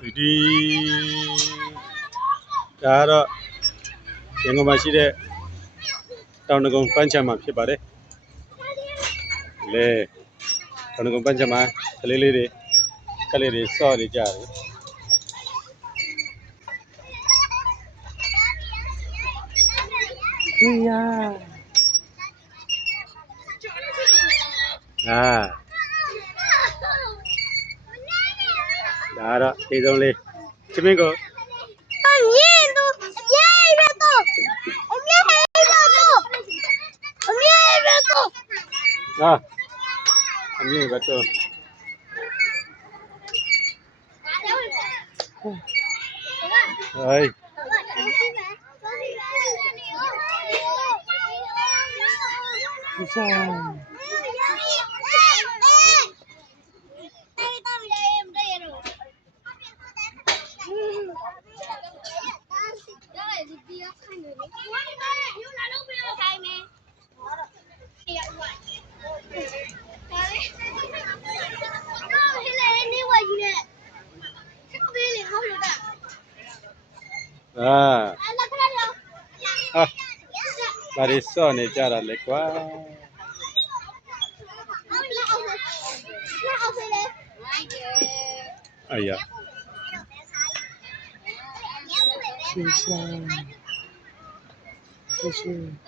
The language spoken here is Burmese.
ဒီဒါကတော့ရန်ကုန်မှာရှိတဲ့တောင်တကုံပန်းချံမှာဖြစ်ပါတယ်လေတောင်တကုံပန်းချံမှာကလေးလေးတွေစော့နေကြတယ်ဟေးယာဒါကတော့ဒီဆုံးလေးချမင်းကိုအမြင့်ဘက်တော့ဟိုင်းဒါတွေစော့နေကြတာလေကွာ哎呀，谢谢，谢谢。